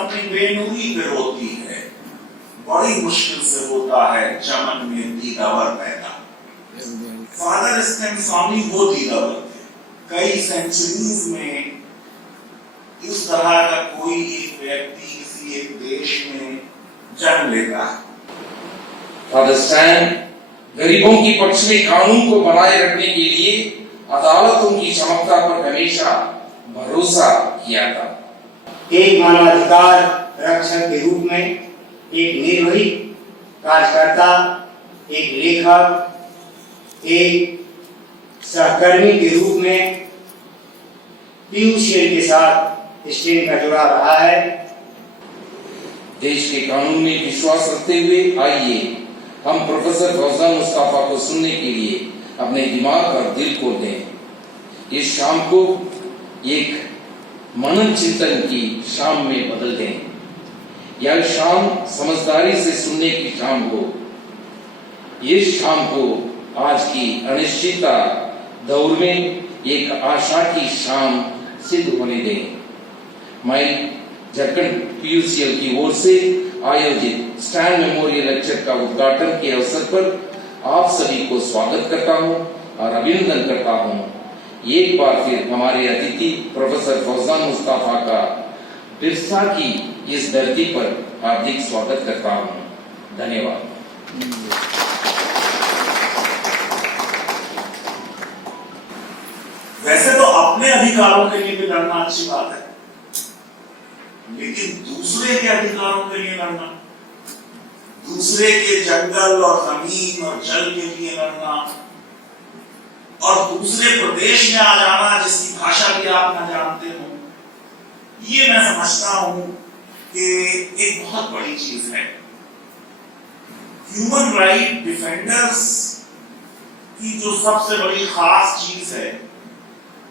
अपनी बेनूरी पे रोती है, बड़ी मुश्किल से होता है चमन में दीदावर पैदा। फादर इस्लाम स्वामी वो दीदावर थे। कई सेंचुरीज में इस तरह का कोई एक व्यक्ति किसी एक देश में जन्म लेता है। फादर स्टैन गरीबों की पक्ष में कानून को बनाए रखने के लिए अदालतों की क्षमता पर हमेशा भरोसा किया था। एक मानवाधिकार रक्षक के रूप में, एक निर्भीक कार्यकर्ता, एक लेखक, एक सहकर्मी के रूप में पीयूष शेर के साथ स्टेन का जुड़ा रहा है। देश के कानून में विश्वास रखते हुए आइए हम प्रोफेसर फौजान मुस्तफा को सुनने के लिए अपने दिमाग और दिल को दें। इस शाम को एक मनन चिंतन की शाम में बदल दें। यह शाम समझदारी से सुनने की शाम हो। इस शाम को आज की अनिश्चितता दौर में एक आशा की शाम सिद्ध होने दें। मैं झारखंड पीयूसीएल की ओर से आयोजित स्टैन मेमोरियल लेक्चर का उद्घाटन के अवसर पर आप सभी को स्वागत करता हूं और अभिनंदन करता हूं। एक बार फिर हमारे अतिथि प्रोफेसर फौजान मुस्तफा का बिरसा की इस धरती पर हार्दिक स्वागत करता हूं। धन्यवाद। वैसे तो अपने अधिकारों के लिए भी लड़ना अच्छी बात है, लेकिन दूसरे के अधिकारों के लिए लड़ना, दूसरे के जंगल और जमीन और जल के लिए लड़ना और दूसरे प्रदेश में आ जाना जिसकी भाषा भी आप न जानते हो, ये मैं समझता हूं कि एक बहुत बड़ी चीज है। ह्यूमन राइट डिफेंडर्स की जो सबसे बड़ी खास चीज है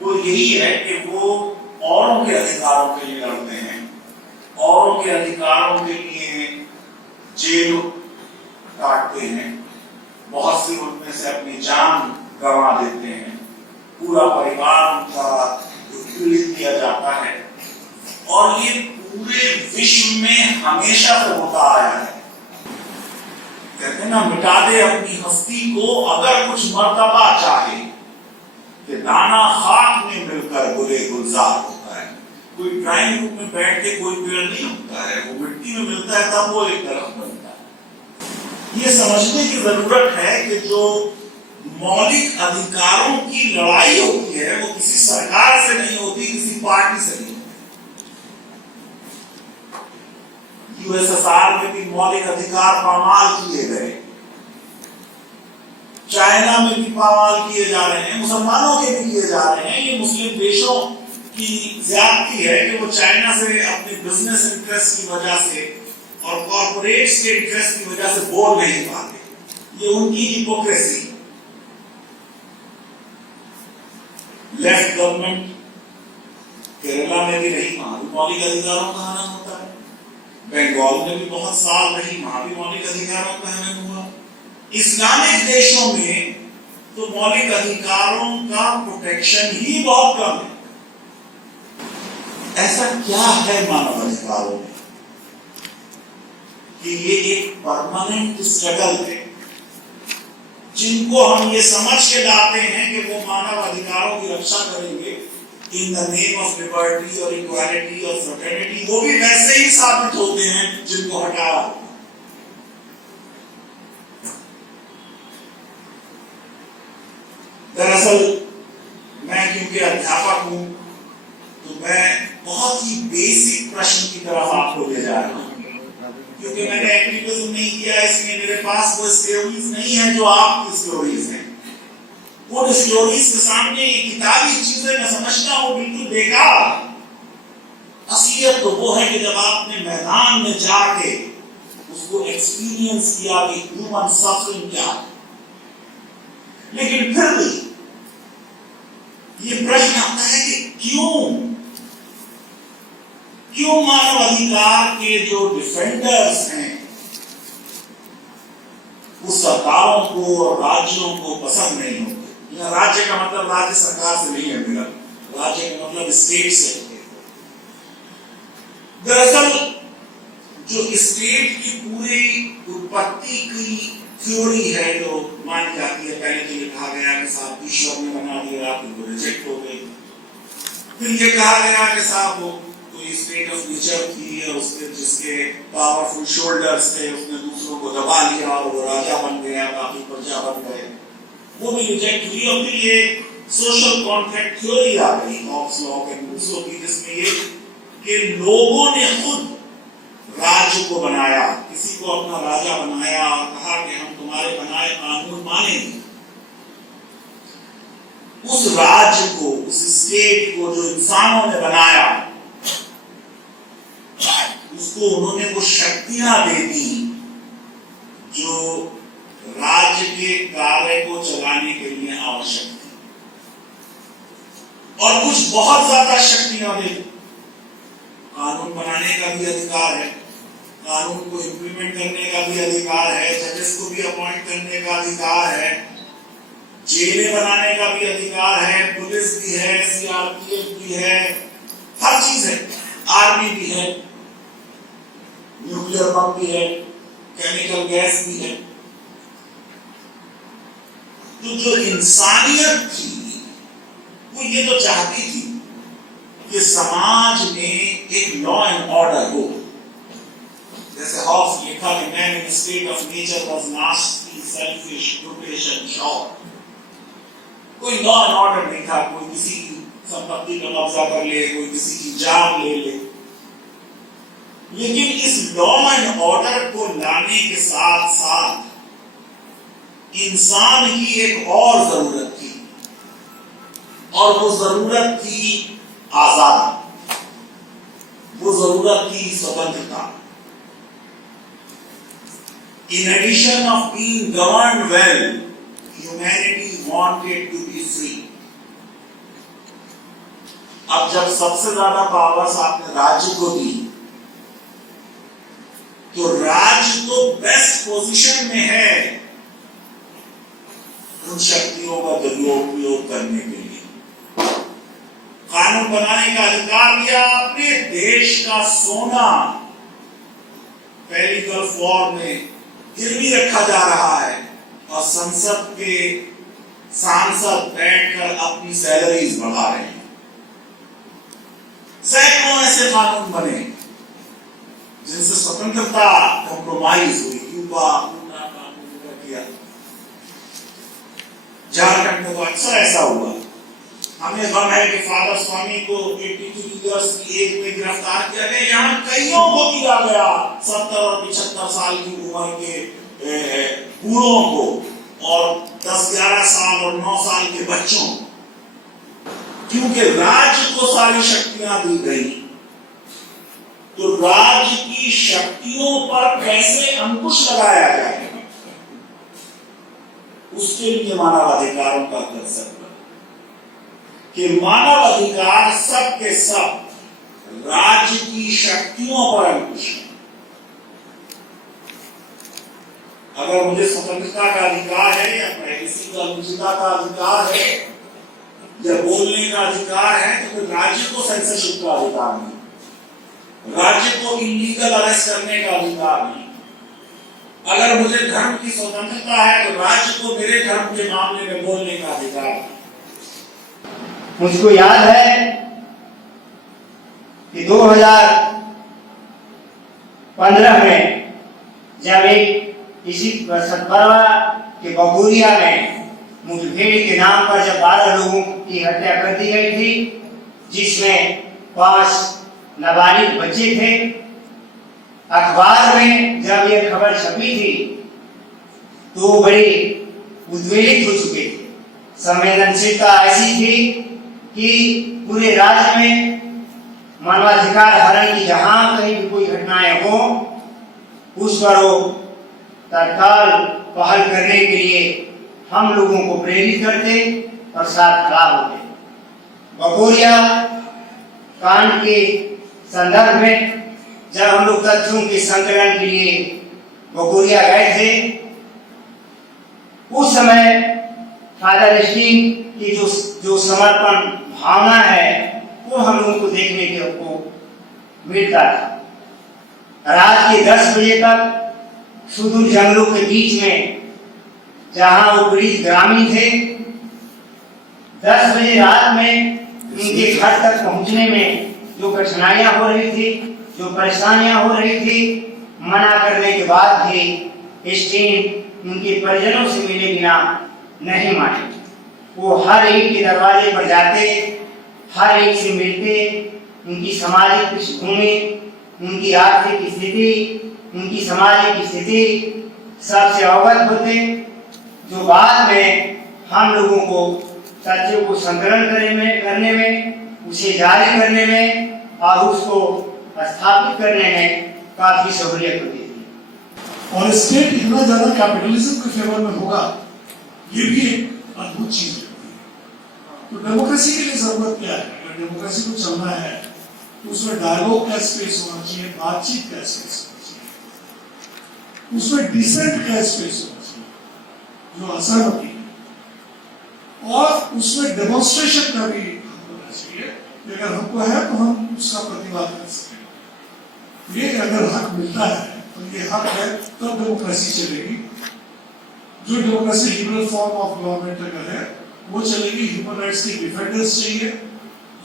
वो यही है कि वो औरों के अधिकारों के लिए लड़ते हैं, औरों के अधिकारों के लिए जेल काटते हैं, बहुत से उनमें से अपनी जान गंवा देते हैं, पूरा परिवार उनका पीड़ित किया जाता है और ये पूरे विश्व में हमेशा से होता आया है। कहते हैं ना, मिटा दे अपनी हस्ती को अगर कुछ मर्तबा चाहे कि दाना खाक में मिलकर गुले गुलजार होता है। कोई ड्राइंग रूम में बैठ के कोई पेड़ नहीं होता है, वो मिट्टी में मिलता है तब वो एक दरख्त बनता है। ये समझने की जरूरत है कि जो मौलिक अधिकारों की लड़ाई होती है वो किसी सरकार से नहीं होती, किसी पार्टी से नहीं होती। यूएसएसआर में भी मौलिक अधिकार पामाल किए गए, चाइना में भी पामाल किए जा रहे हैं, मुसलमानों के भी किए जा रहे हैं। ये मुस्लिम देशों की ज्यादती है कि वो चाइना से अपने बिजनेस इंटरेस्ट की वजह से और कॉर्पोरेट्स के इंटरेस्ट की वजह से बोल नहीं पाते। ये उनकी हिपोक्रेसी। लेफ्ट गवर्नमेंट केरला में भी रही, वहां भी मौलिक अधिकारों का हनन होता है। बंगाल में भी बहुत साल रही, वहां भी मौलिक अधिकारों का हनन हुआ। इस्लामिक देशों में तो मौलिक अधिकारों का प्रोटेक्शन ही बहुत कम है। ऐसा क्या है मानव अधिकारों में कि ये एक परमानेंट स्ट्रगल है, जिनको हम ये समझ के लाते हैं कि वो मानव अधिकारों की रक्षा करेंगे in the name of liberty और इक्वालिटी और फ्रेटर्निटी, वो भी वैसे ही साबित होते हैं जिनको हटाया। दरअसल मैं क्योंकि अध्यापक हूं तो मैं बहुत ही बेसिक प्रश्न की तरफ आपको ले जा रहा हूं, क्योंकि मैंने एक्टिविज्म नहीं किया, इसलिए मेरे पास वो स्टोरीज नहीं है जो आपकी स्टोरीज हैं। उन स्टोरीज के सामने ये किताबी चीजें मैं समझता हूं बिल्कुल बेकार। असलियत तो वो है कि जब आपने मैदान में जाके उसको एक्सपीरियंस किया कि ह्यूमन सफरिंग क्या है। लेकिन फिर भी ये प्रश्न आता है कि क्यों मानव अधिकार के जो डिफेंडर्स हैं वो सरकारों को और राज्यों को पसंद नहीं होते। यह राज्य का मतलब राज्य सरकार से नहीं है, मेरा राज्य का मतलब स्टेट से। दरअसल जो स्टेट की पूरी उत्पत्ति की थ्योरी है जो मानी जाती है, पहले तो ये कहा गया कि साहब ईश्वर ने बना दिया, फिर वो रिजेक्ट हो गई। फिर ये कहा गया कि साहब वो कोई स्टेट ऑफ नेचर थी, उसके जिसके पावरफुल शोल्डर्स थे, उसने दूसरों को दबा लिया और वो राजा बन गया, बाकी प्रजा बन गए, वो भी रिजेक्ट हुई। और फिर ये सोशल कॉन्ट्रैक्ट थ्योरी आ गई हॉब्स लॉ के रूल्सों की, जिसमें ये कि लोगों ने खुद राज्य को बनाया, किसी को अपना राजा बनाया और कहा कि हम तुम्हारे बनाए कानून मानेंगे। उस राज्य को, उस स्टेट को जो इंसानों ने बनाया, उसको उन्होंने वो शक्तियां दे दी जो राज्य के कार्य को चलाने के लिए आवश्यक थी, और कुछ बहुत ज्यादा शक्तियां दे। कानून बनाने का भी अधिकार है, कानून को इंप्लीमेंट करने का भी अधिकार है, जजेस को भी अपॉइंट करने का अधिकार है, जेलें बनाने का भी अधिकार है, पुलिस भी है, सीआरपीएफ भी है, हर चीज है, आर्मी भी है, न्यूक्लियर बम भी है, केमिकल गैस भी है। तो जो इंसानियत थी वो ये तो चाहती थी कि समाज में एक लॉ एंड ऑर्डर हो। जैसे हॉब्स लिखा कि man in state of nature was nasty, selfish, brutish and short. कोई लॉ एंड ऑर्डर नहीं था, कोई किसी की संपत्ति का कब्जा कर ले, कोई किसी की जान ले ले। लेकिन इस लॉ एंड ऑर्डर को लाने के साथ साथ इंसान की एक और जरूरत थी, और वो जरूरत थी आजादी, वो जरूरत थी स्वतंत्रता। In addition of being governed well, humanity wanted to be free. अब जब सबसे ज्यादा पावर्स आपने राज्य को दी, तो राज्य तो बेस्ट पोजीशन में है उन शक्तियों का दुरुपयोग करने के लिए। कानून बनाने का अधिकार दिया, अपने देश का सोना पहली गल्फ वॉर में गिरवी रखा जा रहा है, और संसद के सांसद बैठकर अपनी सैलरीज बढ़ा रहे हैं। सैकड़ों ऐसे कानून बने जिनसे स्वतंत्रता कॉम्प्रोमाइज हुई। क्यूबा कानून किया, झारखंड में तो अक्सर ऐसा हुआ। हमें गम है कि फादर स्वामी को 83 इयर्स की एज में गिरफ्तार किया गया, यहाँ कईयों को किया गया 70 और 75 साल की उम्र के बूढ़ों को, और 10-11 साल और 9 साल के बच्चों को, क्योंकि राज्य को सारी शक्तियां दी गई। तो राज्य की शक्तियों पर कैसे अंकुश लगाया जाए, उसके लिए मानवाधिकारों का कर्तव्य कि मानवाधिकार सब के सब राज्य की शक्तियों पर अंकुश है। अगर मुझे स्वतंत्रता का अधिकार है, या प्राइवेसी का निजता का अधिकार है, या बोलने का अधिकार है, तो फिर राज्य को सेंसरशिप का अधिकार नहीं, राज्य को इलीगल अरेस्ट करने का अधिकार नहीं। अगर मुझे धर्म की स्वतंत्रता है, तो राज्य को मेरे धर्म के मामले में बोलने का अधिकार है। मुझको याद है कि 2015 में जब एक इसी सतबरवा के बगोरिया में मुठभेड़ के नाम पर जब 12 लोगों की हत्या कर दी गई थी, जिसमें 5 नाबालिग बच्चे थे, अखबार में जब यह खबर छपी थी तो बड़े उद्वेलित हो चुके थे। संवेदनशीलता ऐसी थी कि पूरे राज्य में मानवाधिकार हरण की जहां कहीं भी कोई घटनाएं हो, उस पर वो तत्काल पहल करने के लिए हम लोगों को प्रेरित करते और साथ खड़ा होते। बगोरिया कांड के संदर्भ में जब हम लोग तथ्यों के संकलन के लिए बगोरिया गए थे, उस समय फादर स्टीव की जो समर्पण भावना है वो हम लोगों को देखने को मिलता था। रात के 10 बजे तक सुदूर जंगलों के बीच में, जहां वो पीड़ित ग्रामीण थे, 10 बजे रात में उनके घर तक पहुंचने में जो कठिनाइयां हो रही थी, जो परेशानियां हो रही थी, मना करने के बाद भी स्टीन उनके परिजनों से मिले बिना नहीं माने। वो हर एक के दरवाजे पर जाते, हर एक से मिलते, उनकी सामाजिक पृष्ठभूमि, उनकी आर्थिक स्थिति, उनकी सामाजिक स्थिति सबसे अवगत होते, जो बाद में हम लोगों को सत्य को संकलन करने में, उसे जारी करने में और उसको स्थापित करने में काफी सहूलियत होती थी। और स्टेट इतना ज्यादा कैपिटलिज्म के फेवर में होगा, ये भी एक अद्भुत चीज है। तो डेमोक्रेसी के लिए जरूरत क्या है? अगर डेमोक्रेसी को चलना है तो उसमें डायलॉग का स्पेस होना चाहिए, बातचीत का स्पेस होना चाहिए, उसमें डिसेंट का स्पेस होना चाहिए, जो असहमति है, और उसमें डेमोन्स्ट्रेशन का भी होना चाहिए कि अगर हमको है तो हम उसका प्रतिवाद कर सकें। ये अगर हक मिलता है तो ये हक है, तब डेमोक्रेसी चलेगी। जो democracy liberal form of government अगर है वो चलेगी। ह्यूमन राइट्स के डिफेंडर्स चाहिए,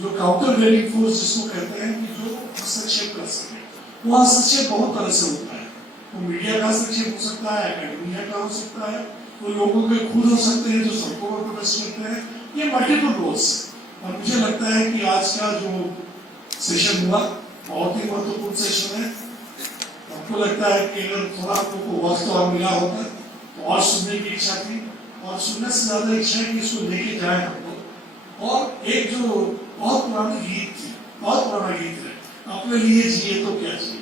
जो काउंटर वेलिंग फोर्स जिसको कहते हैं, कि जो हस्तक्षेप कर सके। वो हस्तक्षेप बहुत तरह से होता है। वो मीडिया का हस्तक्षेप हो सकता है, एकेडमिया का हो सकता है, वो लोगों के खुद हो सकते हैं जो सड़कों पर प्रोटेस्ट करते हैं। ये मल्टीपल रोल्स। और मुझे लगता है कि आज का जो सेशन हुआ बहुत ही महत्वपूर्ण सेशन है। हमको लगता है कि अगर थोड़ा हम लोग को वक्त और मिला होता तो और सुनने की इच्छा थी, और सुनने से ज्यादा इच्छा है कि इसको लेके जाए हम लोग। और एक जो बहुत पुरानी गीत थी, बहुत पुराना गीत है, अपने लिए जिए तो क्या जिए।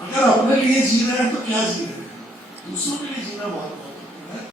अगर अपने लिए जी रहे हैं तो क्या जी रहे हैं, दूसरों के लिए जीना बहुत